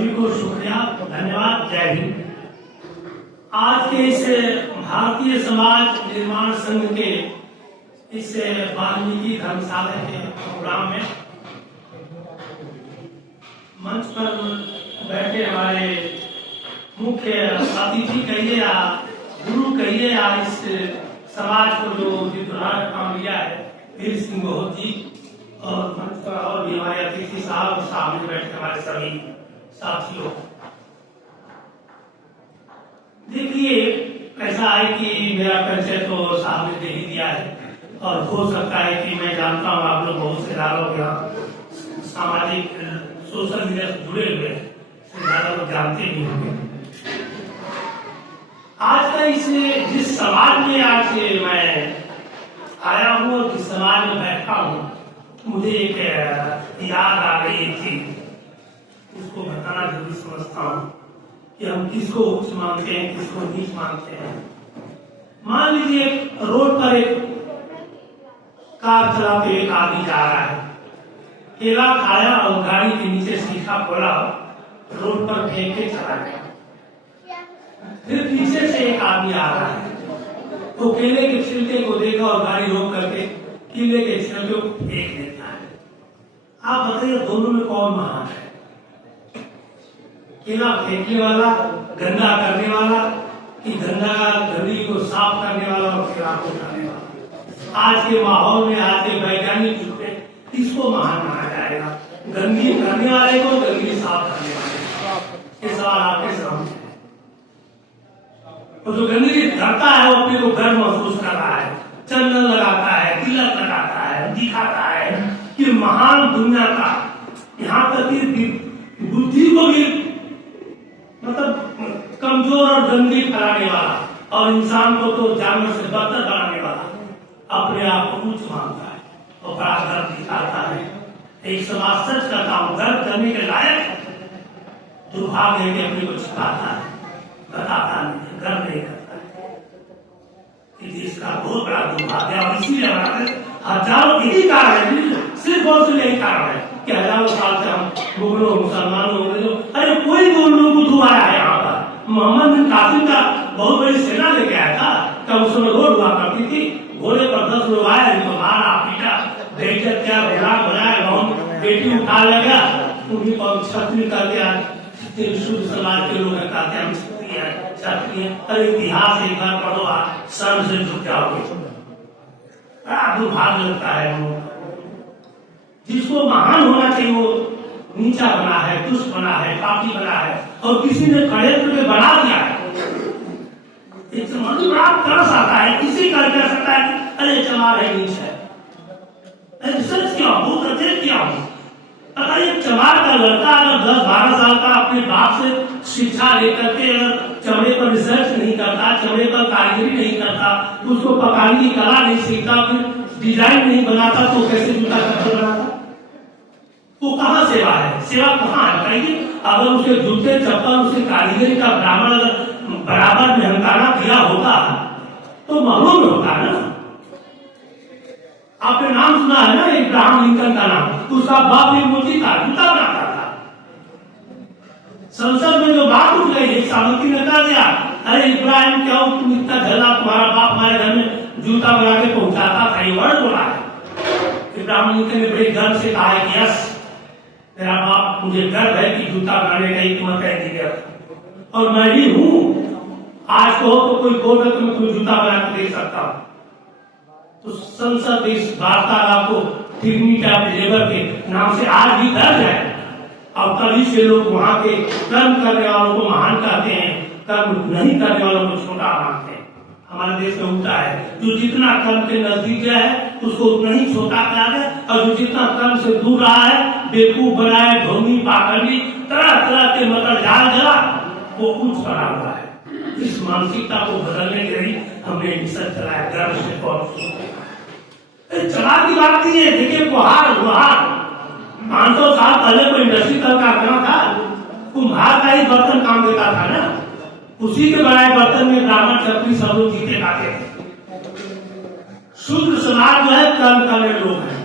सभी को शुक्रिया, धन्यवाद, जय हिंद। आज के इस भारतीय समाज निर्माण संघ के इस वाल्मीकि धर्मशाला के प्रोग्राम में मंच पर बैठे हमारे मुख्य अतिथि कहिए या गुरु कहिए या इस समाज को जो विद्रोह काम लिया है वीर सिंह बहुत जी, और मंच पर और भी हमारे अतिथि साहब और सामने बैठे हमारे सभी साथियों। देखिए, ऐसा है कि मेरा परिचय तो सामने दे ही दिया है और हो सकता है कि मैं जानता हूँ आप लोग बहुत से लोग यहाँ सामाजिक सोशल मीडिया से जुड़े हुए ज्यादा लोग जानते नहीं होंगे। आज का इस जिस समाज में आज मैं आया हूँ और जिस समाज में बैठा हूँ, मुझे एक याद आ गई थी, उसको बताना जरूरी समझता हूँ कि हम किसको उच्च मानते हैं, किसको नीच मानते हैं। मान लीजिए रोड पर एक कार चलाते एक आदमी जा रहा है, केला खाया और गाड़ी के नीचे शीशा खोला, रोड पर फेंक के चला गया। फिर पीछे से एक आदमी आ रहा है, वो केले के छिलके को देखा और गाड़ी रोक करके केले के छिलके को फेंक देता है। आप बताइए दोनों में कौन महान है? केला फेंकने वाला, गंदा करने वाला, कि गंदगी को साफ करने वाला और केला को उठाने वाला? आज के माहौल में, आज के वैज्ञानिक युग में किसको महान माना जाएगा? गंदगी करने वाले को, गंदगी साफ करने वाले? ये सवाल आपके सामने है। और जो गंदगी करता है वो अपने को गर्व महसूस कर रहा है, चंदन लगाता है, तिलक लगाता है, दिखाता है कि महान दुनिया का, यहाँ तक कि बुद्धि को भी मतलब कमजोर और गंदगी फैलाने वाला और इंसान को तो जानवर से बदतर बनाने वाला अपने आप को उच्च मानता है और बड़ा गर्व दिखाता है। एक समाज सच करता हूँ, गर्व करने के लायक दुर्भाग्य है कि अपने को छिपाता है, बताता नहीं, गर्व नहीं करता है। इसका बहुत बड़ा दुर्भाग्य है। और इसीलिए हजारों यही कारण है, सिर्फ और सिर्फ यही कारण है कि हजारों साल से हम मुगलों मुसलमानों अंग्रेजों, अरे कोई भी उन लोगों को धुआया है यहाँ पर। मोहम्मद बिन कासिम का बहुत बड़ी सेना लेके आया था, तब उस समय रोड हुआ करती थी, घोड़े पर 10 लोग आए, उनको मारा पीटा, बेइज्जत किया, घोड़ा बनाया, बेटी उठा ले गया, उन्हीं पर छत्री कर दिया। शुद्ध समाज के लोग कहते हैं हम क्षत्रिय, अरे इतिहास एक बार पढ़ो, सर से झुक जाओगे। बड़ा दुर्भाग्य लगता है। जिसको महान होना चाहिए वो नीचा बना है, दुष्ट बना है, पापी बना है, और किसी ने खड़े करके बना दिया है। एक समझ बड़ा तरस आता है, किसी का कह सकता है अरे चमार है, नीच है। अरे सच क्या हो, बहुत अत्यंत क्या हो। अगर एक चमार का लड़का अगर 10-12 साल का अपने बाप से शिक्षा लेकर के अगर चमड़े पर रिसर्च नहीं करता, चमड़े पर कारीगरी नहीं करता, उसको पकाने की कला नहीं सीखता, फिर डिजाइन नहीं बनाता, तो कैसे जूता चप्पल बनाता? वो कहाँ सेवा है? सेवा कहाँ है बताइए? अगर उसके जूते चप्पल, उसकी कारीगरी का बराबर मेहनताना किया होता तो महलों में होता है ना। आपने नाम सुना है ना इब्राहिम लिंकन का नाम, उसका बाप एक मोची था, जूता बनाता था। संसद में जो बात उठ गई, एक सामंती ने कह दिया अरे इब्राहिम क्या हो तुम इतना झल्ला, तुम्हारा बाप हमारे घर में जूता बना के पहुंचाता था, ये वर्ड बोला है। इब्राहिम लिंकन ने बड़े गर्व से कहा है कि यस मेरा बाप, मुझे गर्व है कि जूता बनाने का एक मत इंजीनियर और मैं भी हूँ। आज कहो तो कोई बोल तो मैं तुम्हें जूता बना के दे सकता हूँ। तो संसद इस वार्तालाप को डिग्निटी ऑफ लेबर के नाम से आज भी दर्ज है, और तभी से लोग वहां के कर्म करने वालों को महान कहते हैं, कर्म नहीं करने वालों को छोटा मानते हैं। हमारे देश में उल्टा है, जो जितना कर्म के नजदीक है उसको उतना ही छोटा कहा गया, और जो जितना कर्म से दूर रहा है, बेवकूफ बनाए, ढोंगी पाखंडी, तरह तरह के मतलब जाल जला, वो उच्च बना हुआ है। इस मानसिकता को बदलने के लिए हमने मिशन चलाया, गर्व से और चला की बात नहीं है। देखिए कुम्हार 500 साल पहले कोई इंडस्ट्री का कारखाना था, कुम्हार का ही बर्तन काम देता था ना, उसी के बनाए बर्तन में ब्राह्मण क्षत्रिय सब लोग जीते खाते थे। शूद्र समाज जो है कर्म करने लोग हैं,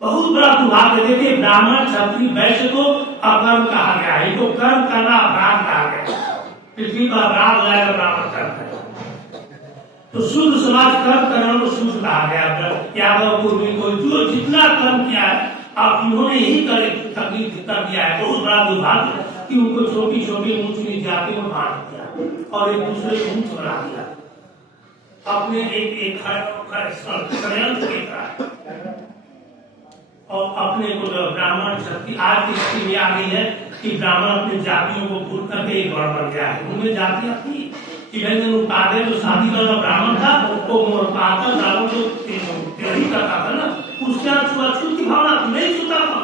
बहुत बड़ा दुर्भाग्य। देखिए, ब्राह्मण क्षत्रिय वैश्य को अकर्म कहा गया है, इनको कर्म करना अपराध कहा गया। पृथ्वी पर अपराध हो जाएगा ब्राह्मण कर्म करेगा। तो शुद्ध समाज कर्म करने को शुद्ध कहा गया। यादव पूर्वी को जो जितना कर्म किया है, आप इन्होंने ही कर दिया है। बहुत बड़ा दुर्भाग्य कि उनको छोटी छोटी ऊंच नीच जाति में बांट दिया और एक दूसरे को ऊंच बना दिया, अपने एक षड्यंत्र के तरह। और अपने को ब्राह्मण शक्ति आज की स्थिति में आ गई है कि ब्राह्मण अपनी जातियों को भूल करके एक और बन गया है। उनमें जातियां थी कि उपाध्याय जो शादी वाला ब्राह्मण था वो पाकर ब्राह्मण को यही करता था ना, उसके छुआछूत की भावना थी, नहीं छूता था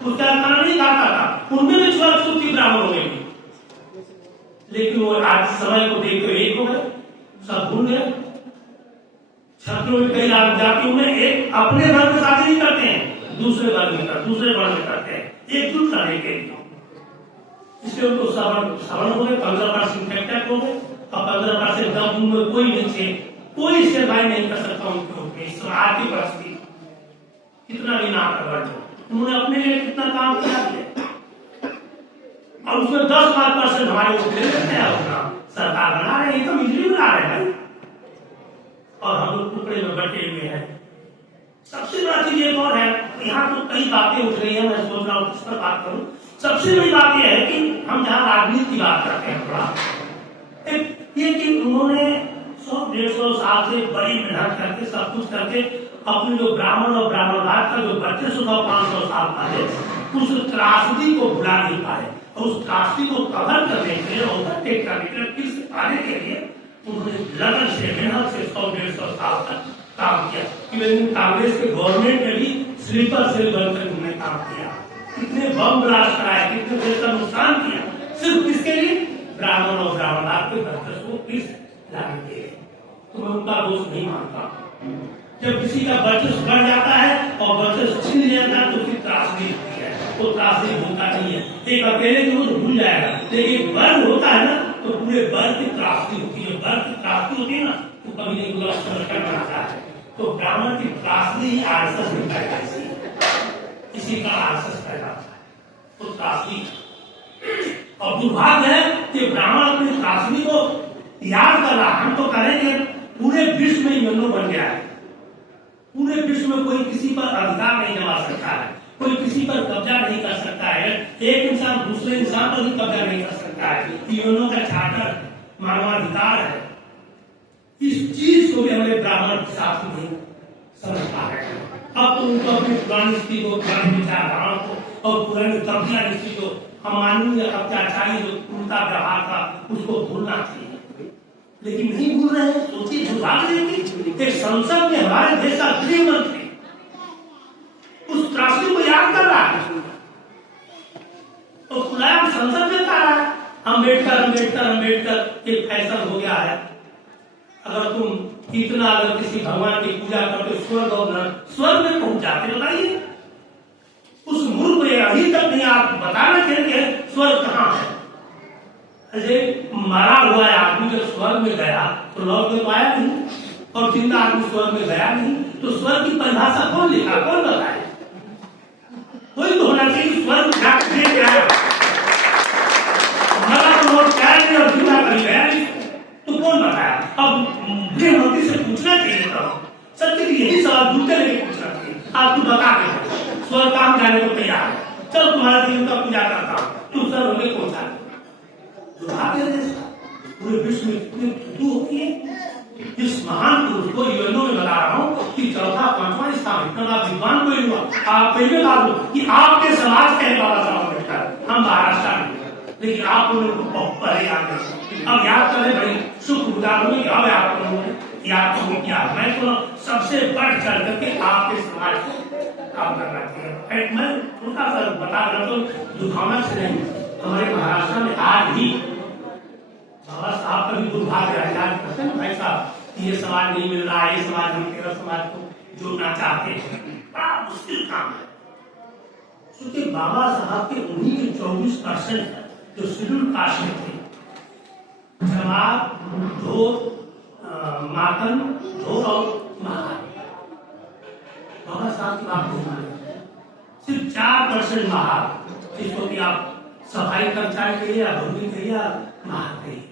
उसका खाना नहीं खाता था, उनमें भी छुआछूत की ब्राह्मणों में भी। लेकिन वो आज समय को देख कर एक हो गए, सब भूल गए। छात्रों में कई जातियों में एक अपने वर्ग में शादी नहीं करते हैं, दूसरे वर्ग में करते हैं, एकजुट करने के लिए। इसलिए उनको सवर्ण हो गए, 15% फैक्टर हो गए और 15% दम में कोई नहीं थे, कोई सेवाई नहीं कर सकता उनके ऊपर। आर्थिक परिस्थिति कितना भी ना कर, उन्होंने अपने लिए कितना काम किया है और उसमें 10% हमारे ऊपर अपना सरकार बना रहे हैं, तो बिजली बना रहे हैं और हम लोग टुकड़े में बटे हुए हैं। सबसे बड़ा चीज एक और है, यहाँ तो कई बातें उठ रही है, मैं सोच रहा हूँ किस पर बात करूँ। सबसे बड़ी बात यह है कि हम जहाँ राजनीति की बात करते हैं, थोड़ा ये कि उन्होंने 100-150 साल से बड़ी मेहनत करके सब कुछ करके अपने जो ब्राह्मण और ब्राह्मणवाद का जो वर्चस्व था 500 साल पहले, उस त्रासदी को भुला नहीं पाए और उस त्रासदी को कवर करने के लिए, ओवरटेक करने के लिए, फिर से पाने के लिए उन्होंने लगन से मेहनत से 100-150 साल तक काम किया। कांग्रेस के गवर्नमेंट में भी स्लीपर सेल बनकर उन्होंने काम किया, कितने बम ब्लास्ट कराए, कितने देश का नुकसान किया, सिर्फ किसके लिए? ब्राह्मण और ब्राह्मणवाद के वर्चस्व को फिर लाने के लिए। तो मैं उनका दोष नहीं मानता। जब किसी का वर्चस्व बढ़ जाता है और वर्चस्व छीन जाता है तो उसकी त्रासदी होती है, वो त्रासदी होता नहीं है। एक अकेले की तो भूल जाएगा, लेकिन एक वर्ग होता है ना तो पूरे वर्ग की त्रासदी होती है। वर्ग की त्रासदी होती है ना तो कभी नहीं बुला संरक्षण बनाता है। तो ब्राह्मण की त्रासदी ही आरएसएस में पैदा है, इसी का आरएसएस पैदा होता है। तो त्रासदी और दुर्भाग्य है कि ब्राह्मण अपनी त्रासदी को याद कर रहा। हम तो करेंगे, पूरे विश्व में यौनो बन गया है, पूरे विश्व में कोई किसी पर अधिकार नहीं जमा सकता है, कोई किसी पर कब्जा नहीं कर सकता है, एक इंसान दूसरे इंसान पर भी कब्जा नहीं कर सकता है। यौनो का चार्टर मानवाधिकार है। इस चीज को भी हमारे ब्राह्मण शास्त्र नहीं समझ पा रहे हैं। अब तो उनको अपनी पुरानी स्थिति को, पुरानी विचारधाराओं को और पुरानी कब्जा स्थिति को, अमानवीय अत्याचारी जो उनका व्यवहार था उसको भूलना चाहिए, लेकिन नहीं भूल रहे हैं। सोचिए, दुर्भाग्य कि संसद में हमारे देश का गृह मंत्री उस त्रासदी को याद कर रहा है और खुलाया संसद में कह रहा है अम्बेडकर एक फैसल हो गया है। अगर तुम इतना अगर किसी भगवान की पूजा करते स्वर्ग और स्वर्ग में पहुंच जाते, बताइए उस मूर्ख को अभी तक नहीं आप बताना चाहिए स्वर्ग कहाँ है। अरे मरा हुआ आदमी जब स्वर्ग में गया तो लौट में पाया नहीं, और जिंदा आदमी स्वर्ग में गया नहीं, तो स्वर्ग की परिभाषा कौन लिखा, कौन बताए? कोई तो होना चाहिए स्वर्ग जाकर देख गया, मरा तो लौट गया नहीं और जिंदा कहीं गया नहीं, तो कौन बताया? अब गृह मंत्री से पूछना चाहिए था, सत्य की यही सवाल दूसरे नहीं पूछना चाहिए। आप तू बता दे स्वर्ग काम जाने को तैयार है, चल तुम्हारा जीवन का पूजा करता हूँ, तू स्वर्ग में पहुंचा। पूरे विश्व में कितनी थू होती है। इस महान पुरुष को यूएनओ में बता रहा हूँ कि चौथा 5वां स्थान इतना विद्वान कोई हुआ। आप पहले बात हो कि आपके समाज के बाबा साहब अम्बेडकर, हम महाराष्ट्र में, लेकिन आप लोगों को पहले याद नहीं। अब याद करें भाई, शुक्रगुजार होंगे कि अब आप लोगों ने याद तो किया। मैं तो सबसे बढ़ चढ़ करके आपके समाज को काम करना चाहिए। मैं उनका सर बता रहा तो दुखाना से नहीं, हमारे महाराष्ट्र में आज भी बाबा साहब का भी दुर्भाग्य है भाई साहब, ये समाज नहीं मिल रहा है, ये समाज हम तेरा समाज को जोड़ना चाहते हैं, बड़ा मुश्किल काम है। क्योंकि बाबा साहब के उन्हीं के 24% जो शेड्यूल कास्ट में थे, जमात, ढोर, मातन, ढोर और महान, बाबा साहब की बात नहीं माने। सिर्फ 4% महार, जिसको कि आप सफाई कर्मचारी कहिए या भूमि कहिए या महार कहिए,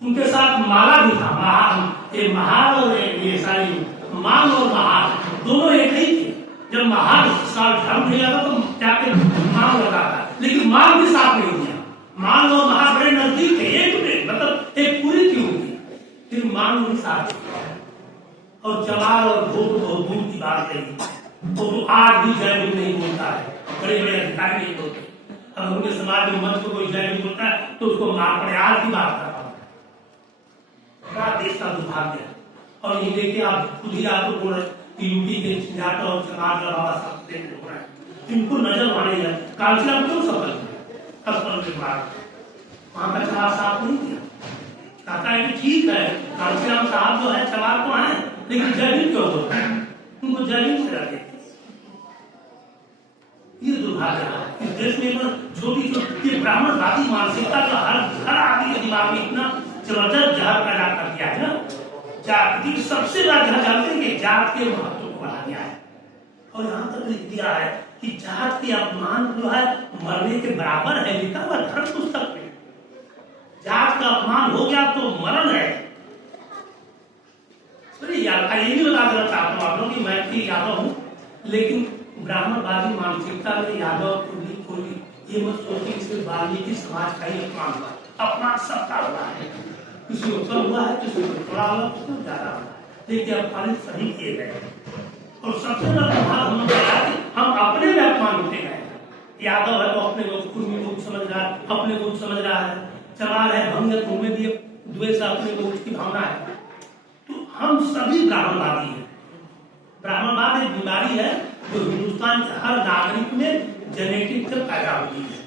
उनके साथ माला भी था। महार और ये सारी मांग और महार दोनों एक ही थे। जब महार साल ढंग नहीं लगा तो जाके मांग लगा था, लेकिन मांग भी साथ नहीं दिया। मांग और महार बड़े नजदीक थे, एक में मतलब एक पूरी थी उनकी, फिर मांग भी साथ और चमार और भूत बहुत दूर की बात नहीं। तो आज भी जय भीम नहीं बोलता है, बड़े बड़े अधिकारी नहीं बोलते। अगर उनके समाज में मंच को कोई जय भीम बोलता है तो उसको मार पड़े, आज की बात करता हूँ। देश का दुर्भाग्य है। और ये देखिए आप खुद ही आपको बोल रहे यूपी के चिंगाटा और चमार का बाबा साहब हो रहा है, इनको नजर आने है। कांचीराम क्यों सफल हुए 10 साल के बाद? वहां का चमार साहब नहीं किया। कहता है कि ठीक है कांचीराम साहब जो है चमार तो है, लेकिन जय भीम क्यों बोलते हैं? उनको जय भीम से रहते। ये दुर्भाग्य है इस देश में। छोटी छोटी ब्राह्मणवादी मानसिकता का हर आदमी के दिमाग में इतना जबरदस्त जहर पैदा कर दिया है ना। जात की सबसे बड़ा जहर जानते हैं कि जात के महत्व को बढ़ा दिया है, और यहाँ तक लिख दिया है कि जात के अपमान जो है मरने के बराबर है। लिखा हुआ धर्म पुस्तक में, जात का अपमान हो गया तो मरण है। ये भी बता देना चाहता हूँ आप लोग कि मैं भी यादव हूँ, लेकिन ब्राह्मणवादी मानसिकता में यादव कोई ये मत सोचिए कि सिर्फ वाल्मीकि समाज का ही अपमान हुआ। अपमान सबका हुआ है, किसी को कम हुआ है, किसी को थोड़ा हुआ, किसी को ज्यादा हुआ है, लेकिन अपमान सभी किए गए। और सबसे बड़ा प्रभाव हम लोग का कि हम अपने में अपमान होते गए। यादव है तो अपने को कुर्मी को समझ रहा है, अपने को समझ रहा है। चमार है भंग उनमें भी द्वेष अपने को उसकी भावना है। तो हम सभी ब्राह्मणवादी हैं। ब्राह्मणवाद एक बीमारी है जो हिंदुस्तान के हर नागरिक में जेनेटिक से पैदा होती है,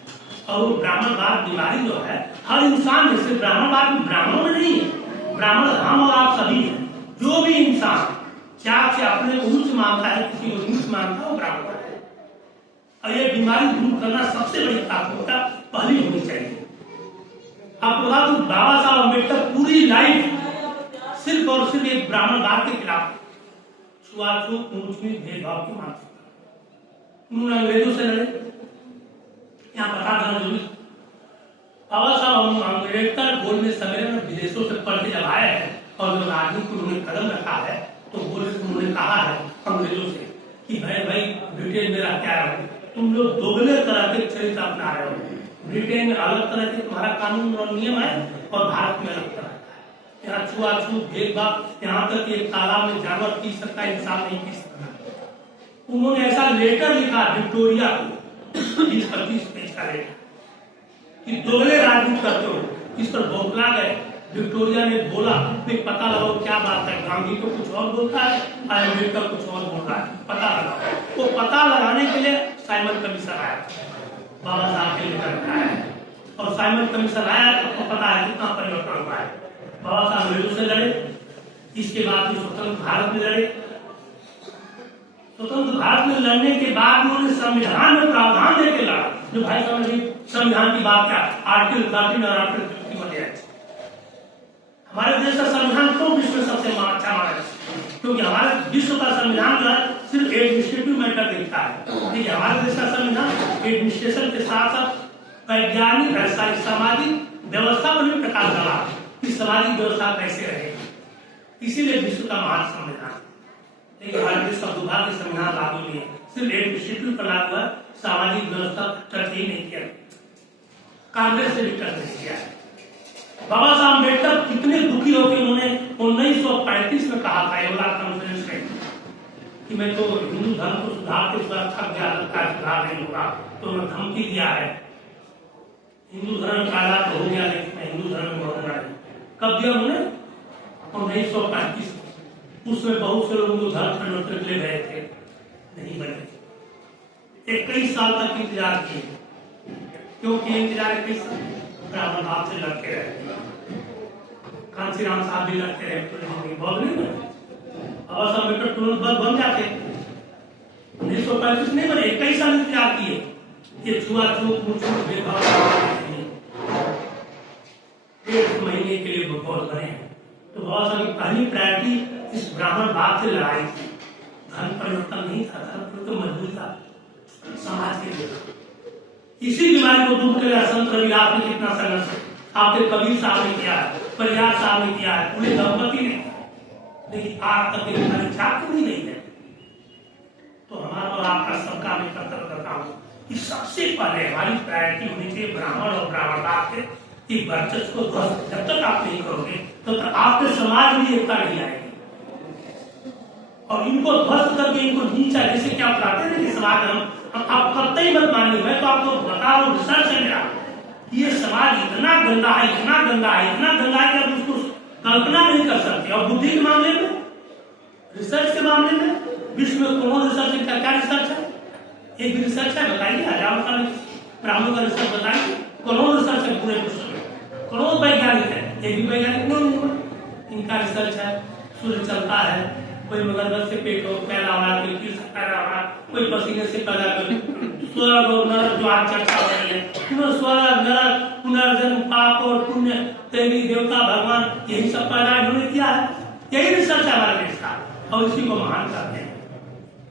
और वो ब्राह्मणवाद बीमारी जो है हर इंसान में, सिर्फ ब्राह्मणवाद ब्राह्मणों में नहीं है, ब्राह्मण हम और आप सभी हैं। जो भी इंसान जात से अपने को उच्च मानता है, किसी को नीच मानता है, वो ब्राह्मण है। और ये बीमारी दूर करना सबसे बड़ी प्राथमिकता पहली होनी चाहिए। आपको बता दूं बाबा साहब अम्बेडकर पूरी लाइफ सिर्फ और सिर्फ एक ब्राह्मणवाद के खिलाफ, छुआछूत ऊंच नीच भेदभाव की मानसिकता। उन्होंने अंग्रेजों से लड़े, यहाँ बता देना जरूरी। बाबा साहब अम्बेडकर बोलने सम्मेलन में विदेशों से पढ़ के जब आए हैं और जब राजनीति को उन्होंने कदम रखा है तो उन्होंने कहा है अंग्रेजों से कि भाई ब्रिटेन में रह के आए हो, तुम लोग दोगले तरह के चरित्र अपना रहे हो। ब्रिटेन में अलग तरह के तुम्हारा कानून और नियम है और भारत में अलग तरह का है। यहाँ छुआछूत भेदभाव, यहाँ तक कि एक तालाब में जानवर पी सकता है, इंसान नहीं पी सकता। उन्होंने ऐसा लेटर लिखा विक्टोरिया को, 20-25 पेज का लेटर, कि दोगले राजनीति करते हो। इस पर बौखला गए। विक्टोरिया ने बोला फिर पता लगाओ क्या बात है, गांधी तो कुछ और बोलता है, अम्बेडकर कुछ और बोल रहा है, पता लगाओ। तो पता लगाने के लिए साइमन कमीशन आया, बाबा साहब के लेकर आया, और साइमन कमीशन आया तो पता है कितना परिवर्तन हुआ है। बाबा साहब अंग्रेजों से लड़े, इसके बाद स्वतंत्र भारत में लड़े। स्वतंत्र भारत में लड़ने के बाद उन्होंने संविधान में प्रावधान देके लड़ा, जो भाई साहब ने संविधान की बात क्या, आर्टिकल 13 और आर्टिकल 50 हमारे देश का संविधान क्यों विश्व में सबसे अच्छा माना है? क्योंकि हमारे विश्व का संविधान जो है सिर्फ एडमिनिस्ट्रेटिव मैटर देखता है, लेकिन हमारे देश का संविधान एडमिनिस्ट्रेशन के साथ साथ वैज्ञानिक सामाजिक व्यवस्था पर भी प्रकाश डाला कि सामाजिक व्यवस्था कैसे रहेगी। इसीलिए विश्व का महान संविधान। लेकिन हमारे देश का दुर्भाग्य संविधान लागू नहीं है, सिर्फ एडमिनिस्ट्रेटिव पर लागू है, सामाजिक व्यवस्था टच ही नहीं किया, कांग्रेस से भी टच नहीं किया। बाबा साहब अम्बेडकर कितने दुखी होकर उन्होंने 1935 में कहा था एवला कॉन्फ्रेंस में कि मैं तो हिंदू धर्म को सुधार के सुरक्षा का सुधार नहीं होगा, तो उन्होंने धमकी दिया है। हिंदू धर्म का आजाद हो गया, लेकिन मैं हिंदू धर्म में रहूंगा नहीं। कब दिया उन्होंने? 1935। उसमें बहुत से लोग हिंदू धर्म परिवर्तन ले गए थे, नहीं बने। 21 साल तक इंतजार किए, क्योंकि इंतजार 21 ब्राह्मण बाप से लड़ते रहे। कांचीराम साहब भी लड़ते रहे, बहुत नहीं बने। बाबा साहब अम्बेडकर तुरंत बन जाते, 1935 नहीं बने, 21 साल इंतजार किए। ये छुआछूत ऊंच-नीच भेदभाव 1 महीने के लिए बहुत बने। तो बाबा साहब की पहली प्रायोरिटी इस ब्राह्मण बाप से लड़ाई थी। धर्म परिवर्तन नहीं था, धर्म परिवर्तन मजबूत था। समाज के लिए। इसी बीमारी को दूर करेगा संत रविदास ने कितना संघर्ष आपके कबीर साहब ने किया है, परियार साहब ने किया है, पूरे दंपति ने, लेकिन आज तक ये बीमारी जाग भी नहीं है। तो हमारा और आपका सबका मैं कर्तव्य करता हूँ कि सबसे पहले हमारी प्रायोरिटी होनी चाहिए ब्राह्मण और ब्राह्मणवाद के वर्चस्व को ध्वस्त जब तक आप नहीं करोगे तब तक आपके समाज में एकता नहीं आएगी। और इनको ध्वस्त करके इनको नीचा, जैसे क्या बताते हैं कि समाज हम आप कतई मत मानिए, मैं तो आपको बता रहा हूँ, रिसर्च है मेरा, ये समाज इतना गंदा है, इतना गंदा है, इतना गंदा है कि आप उसको कल्पना नहीं कर सकते। और बुद्धि के मामले में, रिसर्च के मामले में विश्व में कौन रिसर्च है, क्या रिसर्च है? एक भी रिसर्च है बताइए, हजारों साल ब्राह्मणों का रिसर्च बताइए, करोड़ रिसर्च है पूरे विश्व में, करोड़ वैज्ञानिक है, एक भी वैज्ञानिक नहीं हुआ। इनका रिसर्च है, सूर्य चलता है, कोई मगरमच्छ से पेट पैदा हो रहा है, कोई कीट से पैदा हो रहा है, कोई पसीने से पैदा कर, स्वर्ग और नरक जो आज चर्चा हो रही है, स्वर्ग नरक पुनर्जन्म पाप और पुण्य देवी देवता भगवान यही सब पैदा इन्होंने किया है। यही रिसर्च है हमारे देश का और इसी को महान करते हैं।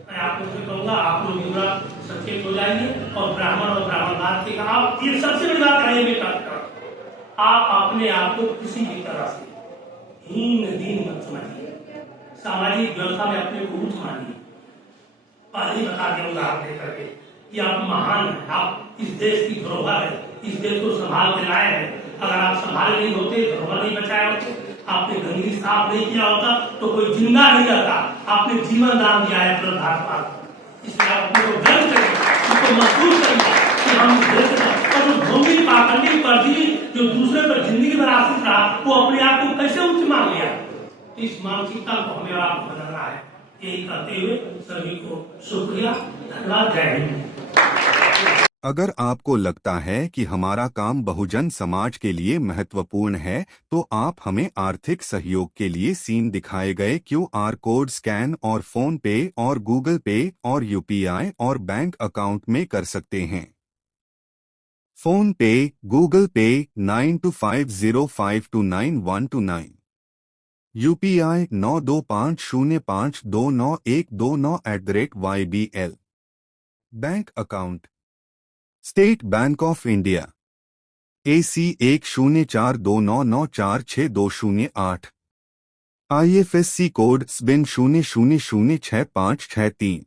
मैं आप लोग से कहूंगा, आप लोग पूरा सचेत हो जाइए और ब्राह्मण और ब्राह्मणवाद के आप ये सबसे बड़ी बात है, ये आप अपने आप को किसी भी तरह से हीन दीन मत समझिए, सामाजिक व्यवस्था में अपने को ऊंच मानिए। पहले बता दिया उदाहरण देकर के कि आप महान हैं, आप इस देश की धरोहर है, इस देश को संभाल के लाए हैं। अगर आप संभाले नहीं होते, धरोहर नहीं बचाए होते, आपने गंदगी साफ नहीं किया होता तो कोई जिंदा नहीं रहता। आपने जीवन दान दिया है अपने भारत माता, इसलिए आप अपने को गर्व करें, उसको महसूस करें कि हम देश और जो भूमि पाखंडी परजीवी जो दूसरे पर जिंदगी भर आश्रित रहा, वो अपने आप को कैसे उच्च मान लिया। इस मानसिकता को हमें आपको बदलना है। यही करते हुए सभी को शुक्रिया, धन्यवाद, जय हिंद। अगर आपको लगता है कि हमारा काम बहुजन समाज के लिए महत्वपूर्ण है, तो आप हमें आर्थिक सहयोग के लिए सीन दिखाए गए QR कोड स्कैन और फोन पे और गूगल पे और UPI और बैंक अकाउंट में कर सकते हैं। फोन पे, गूगल पे 9250529129, UPI 9250529129@YBL। Bank account state bank of India AC 104299462008, IFSC code SBIN 00066563।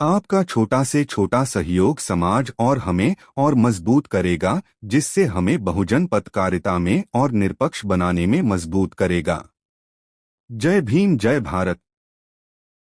आपका छोटा से छोटा सहयोग समाज और हमें और मजबूत करेगा, जिससे हमें बहुजन पत्रकारिता में और निष्पक्ष बनाने में मजबूत करेगा। जय भीम, जय भारत।